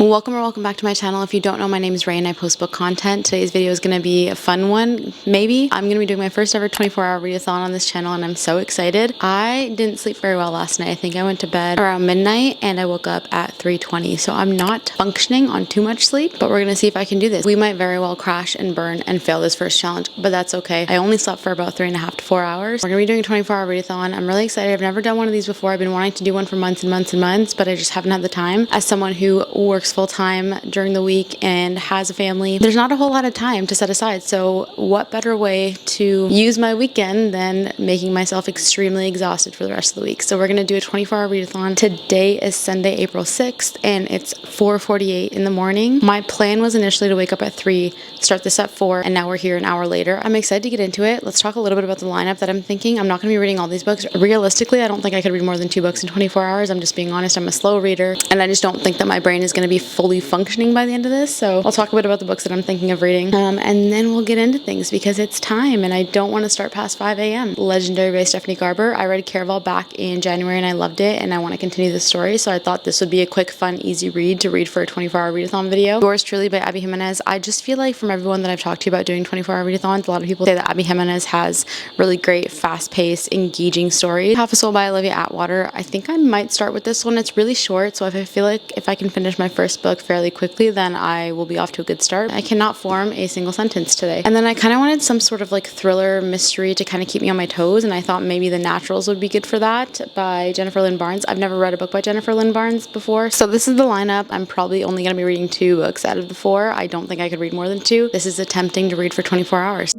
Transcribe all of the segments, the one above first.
Welcome back to my channel. If you don't know, my name is Ray and I post book content. Today's video is going to be a fun one, maybe. I'm going to be doing my first ever 24-hour readathon on this channel and I'm so excited. I didn't sleep very well last night. I think I went to bed around midnight and I woke up at 3:20. So I'm not functioning on too much sleep, but we're going to see if I can do this. We might very well crash and burn and fail this first challenge, but that's okay. I only slept for about 3.5 to 4 hours. We're going to be doing a 24-hour readathon. I'm really excited. I've never done one of these before. I've been wanting to do one for months and months and months, but I just haven't had the time. As someone who works full-time during the week and has a family, there's not a whole lot of time to set aside. So what better way to use my weekend than making myself extremely exhausted for the rest of the week? So we're going to do a 24-hour readathon. Today is Sunday, April 6th, and it's 4:48 in the morning. My plan was initially to wake up at 3, start this at 4, and now we're here an hour later. I'm excited to get into it. Let's talk a little bit about the lineup that I'm thinking. I'm not going to be reading all these books. Realistically, I don't think I could read more than 2 books in 24 hours. I'm just being honest. I'm a slow reader, and I just don't think that my brain is going to be fully functioning by the end of this. So I'll talk a bit about the books that I'm thinking of reading, and then we'll get into things because it's time and I don't want to start past 5 a.m. Legendary by Stephanie Garber. I read Caraval back in January and I loved it and I want to continue the story, so I thought this would be a quick, fun, easy read to read for a 24-hour readathon video. Yours truly by Abby Jimenez. I just feel like from everyone that I've talked to about doing 24-hour readathons, a lot of people say that Abby Jimenez has really great, fast-paced, engaging stories. Half a Soul by Olivia Atwater. I think I might start with this one. It's really short, so if I feel like if I can finish my first book fairly quickly, then I will be off to a good start. I cannot form a single sentence today. And then I kind of wanted some sort of like thriller mystery to kind of keep me on my toes, and I thought maybe The Naturals would be good for that by Jennifer Lynn Barnes. I've never read a book by Jennifer Lynn Barnes before, so this is the lineup. I'm probably only going to be reading 2 books out of the 4. I don't think I could read more than 2. This is attempting to read for 24 hours.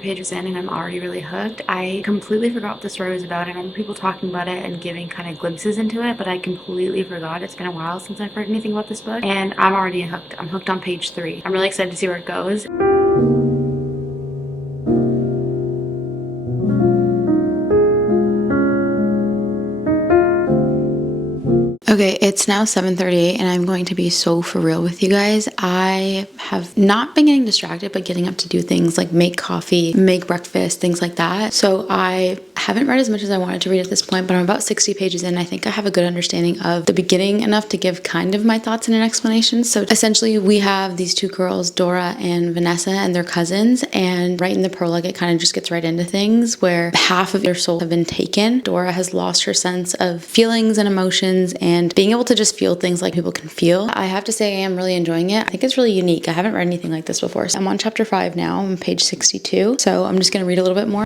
Pages in and I'm already really hooked. I completely forgot what the story was about. I remember people talking about it and giving kind of glimpses into it, but I completely forgot. It's been a while since I've heard anything about this book and I'm already hooked. I'm hooked on page 3. I'm really excited to see where it goes. Okay, it's now 7:38 and I'm going to be so for real with you guys. I have not been getting distracted, but getting up to do things like make coffee, make breakfast, things like that. So I haven't read as much as I wanted to read at this point, but I'm about 60 pages in. I think I have a good understanding of the beginning enough to give kind of my thoughts and an explanation. So essentially we have these 2 girls, Dora and Vanessa, and they're cousins, and right in the prologue it kind of just gets right into things where half of their soul have been taken. Dora has lost her sense of feelings and emotions and being able to just feel things like people can feel. I have to say I am really enjoying it. I think it's really unique. I haven't read anything like this before. So I'm on chapter 5 now. I'm on page 62. So I'm just going to read a little bit more.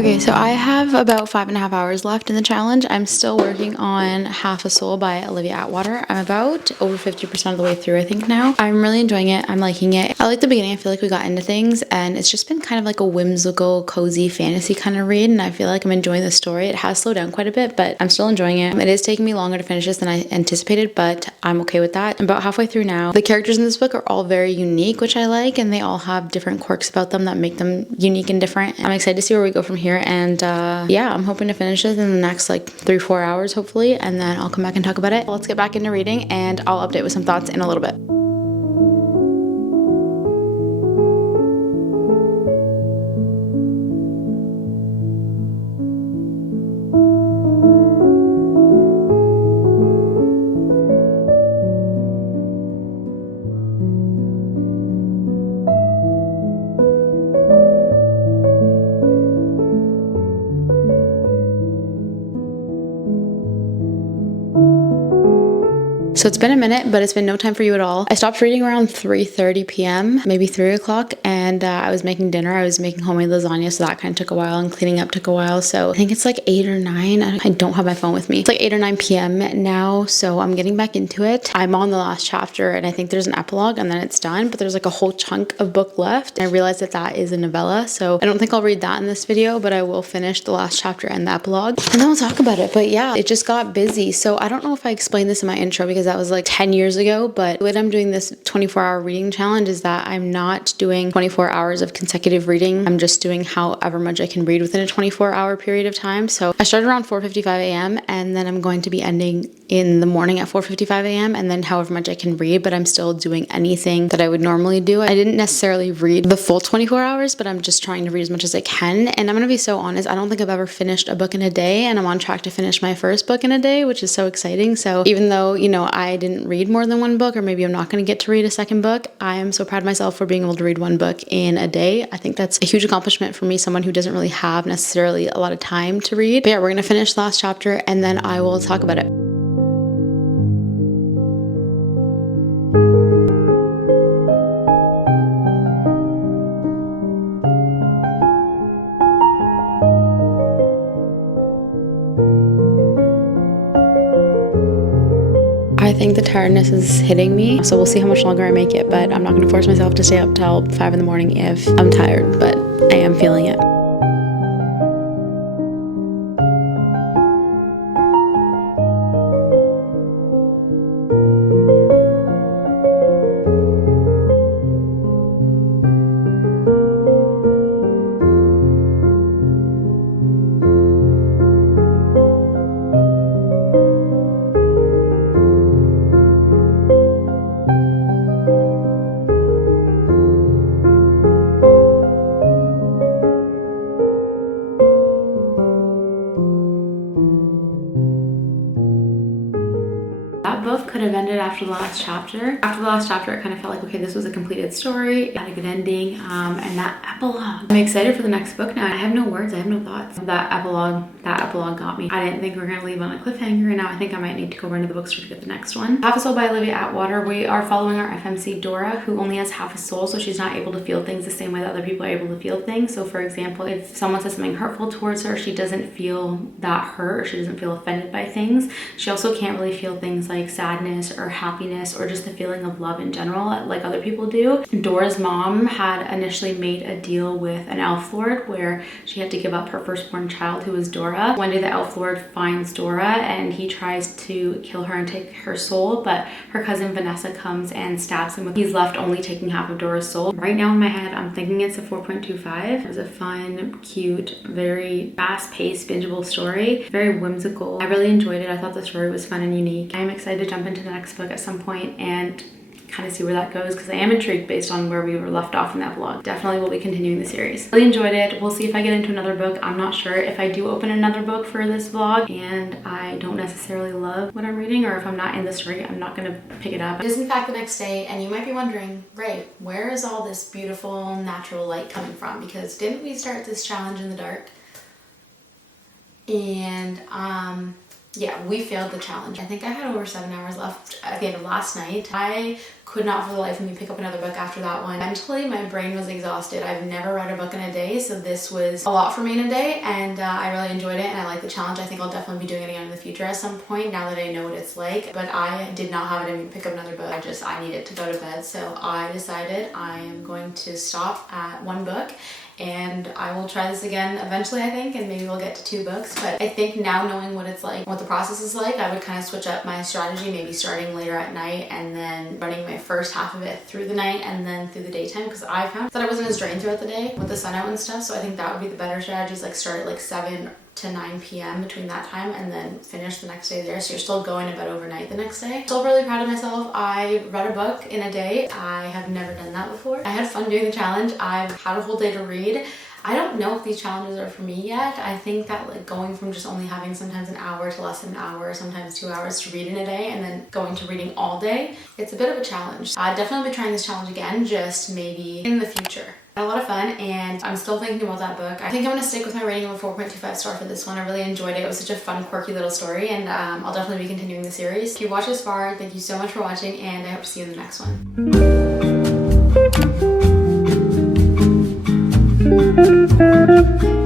Okay, so I have about 5.5 hours left in the challenge. I'm still working on Half a Soul by Olivia Atwater. I'm about over 50% of the way through, I think now. I'm really enjoying it. I'm liking it. I like the beginning. I feel like we got into things, and it's just been kind of like a whimsical, cozy fantasy kind of read, and I feel like I'm enjoying the story. It has slowed down quite a bit, but I'm still enjoying it. It is taking me longer to finish this than I anticipated, but I'm okay with that. I'm about halfway through now. The characters in this book are all very unique, which I like, and they all have different quirks about them that make them unique and different. I'm excited to see where we go from here, and yeah, I'm hoping to finish this in the next like 3-4 hours, hopefully, and then I'll come back and talk about it. Let's get back into reading, and I'll update with some thoughts in a little bit. So it's been a minute, but it's been no time for you at all. I stopped reading around 3:30 p.m., maybe 3 o'clock, and I was making dinner. I was making homemade lasagna, so that kind of took a while, and cleaning up took a while. So I think it's like 8 or 9. I don't have my phone with me. It's like 8 or 9 p.m. now, so I'm getting back into it. I'm on the last chapter, and I think there's an epilogue, and then it's done, but there's like a whole chunk of book left. And I realized that that is a novella, so I don't think I'll read that in this video, but I will finish the last chapter and the epilogue, and then we'll talk about it. But yeah, it just got busy. So I don't know if I explained this in my intro because that was like 10 years ago, but when I'm doing this 24-hour reading challenge is that I'm not doing 24 hours of consecutive reading. I'm just doing however much I can read within a 24-hour period of time. So I started around 4:55 a.m. and then I'm going to be ending in the morning at 4:55 a.m. and then however much I can read, but I'm still doing anything that I would normally do. I didn't necessarily read the full 24 hours, but I'm just trying to read as much as I can. And I'm gonna be so honest, I don't think I've ever finished a book in a day, and I'm on track to finish my first book in a day, which is so exciting. So even though, you know, I didn't read more than one book, or maybe I'm not gonna get to read a second book, I am so proud of myself for being able to read one book in a day. I think that's a huge accomplishment for me, someone who doesn't really have necessarily a lot of time to read. But yeah, we're gonna finish the last chapter and then I will talk about it. I think the tiredness is hitting me, so we'll see how much longer I make it, but I'm not going to force myself to stay up till 5 in the morning if I'm tired, but I am feeling it. That book could have ended after the last chapter. After the last chapter, it kind of felt like, okay, this was a completed story. It had a good ending, and that epilogue. I'm excited for the next book now. I have no words, I have no thoughts. That epilogue got me. I didn't think we were gonna leave on a cliffhanger, and now I think I might need to go run to the bookstore to get the next one. Half a Soul by Olivia Atwater. We are following our FMC Dora, who only has half a soul, so she's not able to feel things the same way that other people are able to feel things. So for example, if someone says something hurtful towards her, she doesn't feel that hurt, or she doesn't feel offended by things. She also can't really feel things like sadness or happiness or just the feeling of love in general like other people do. Dora's mom had initially made a deal with an elf lord where she had to give up her firstborn child, who was Dora. One day the elf lord finds Dora and he tries to kill her and take her soul, but her cousin Vanessa comes and stabs him. He's left only taking half of Dora's soul. Right now in my head, I'm thinking it's a 4.25. It was a fun, cute, very fast-paced, bingeable story. Very whimsical. I really enjoyed it. I thought the story was fun and unique. I'm excited to jump into the next book at some point and kind of see where that goes, because I am intrigued based on where we were left off in that vlog. Definitely will be continuing the series. Really enjoyed it. We'll see if I get into another book. I'm not sure if I do open another book for this vlog and I don't necessarily love what I'm reading, or if I'm not in the story, I'm not gonna pick it up. It is in fact the next day, and you might be wondering, Ray, where is all this beautiful natural light coming from? Because didn't we start this challenge in the dark? And yeah, we failed the challenge. I think I had over 7 hours left at the end of last night. I could not for the life of me pick up another book after that one. Mentally, my brain was exhausted. I've never read a book in a day, so this was a lot for me in a day, and I really enjoyed it, and I like the challenge. I think I'll definitely be doing it again in the future at some point, now that I know what it's like. But I did not have it in me to pick up another book. I needed to go to bed, so I decided I am going to stop at one book. And I will try this again eventually, I think, and maybe we'll get to 2 books. But I think now knowing what it's like, what the process is like, I would kind of switch up my strategy, maybe starting later at night and then running my first half of it through the night and then through the daytime, because I found that I wasn't as drained throughout the day with the sun out and stuff. So I think that would be the better strategy, is like start at like 7 to 9 p.m. between that time and then finish the next day there, so you're still going to bed overnight the next day. Still really proud of myself. I read a book in a day. I have never done that before. I had fun doing the challenge. I've had a whole day to read. I don't know if these challenges are for me yet. I think that like going from just only having sometimes an hour to less than an hour, sometimes 2 hours to read in a day, and then going to reading all day, it's a bit of a challenge. I'd definitely be trying this challenge again, just maybe in the future. I had a lot of fun, and I'm still thinking about that book. I think I'm going to stick with my rating of a 4.25 star for this one. I really enjoyed it. It was such a fun, quirky little story, and I'll definitely be continuing the series. If you watched this far, thank you so much for watching, and I hope to see you in the next one.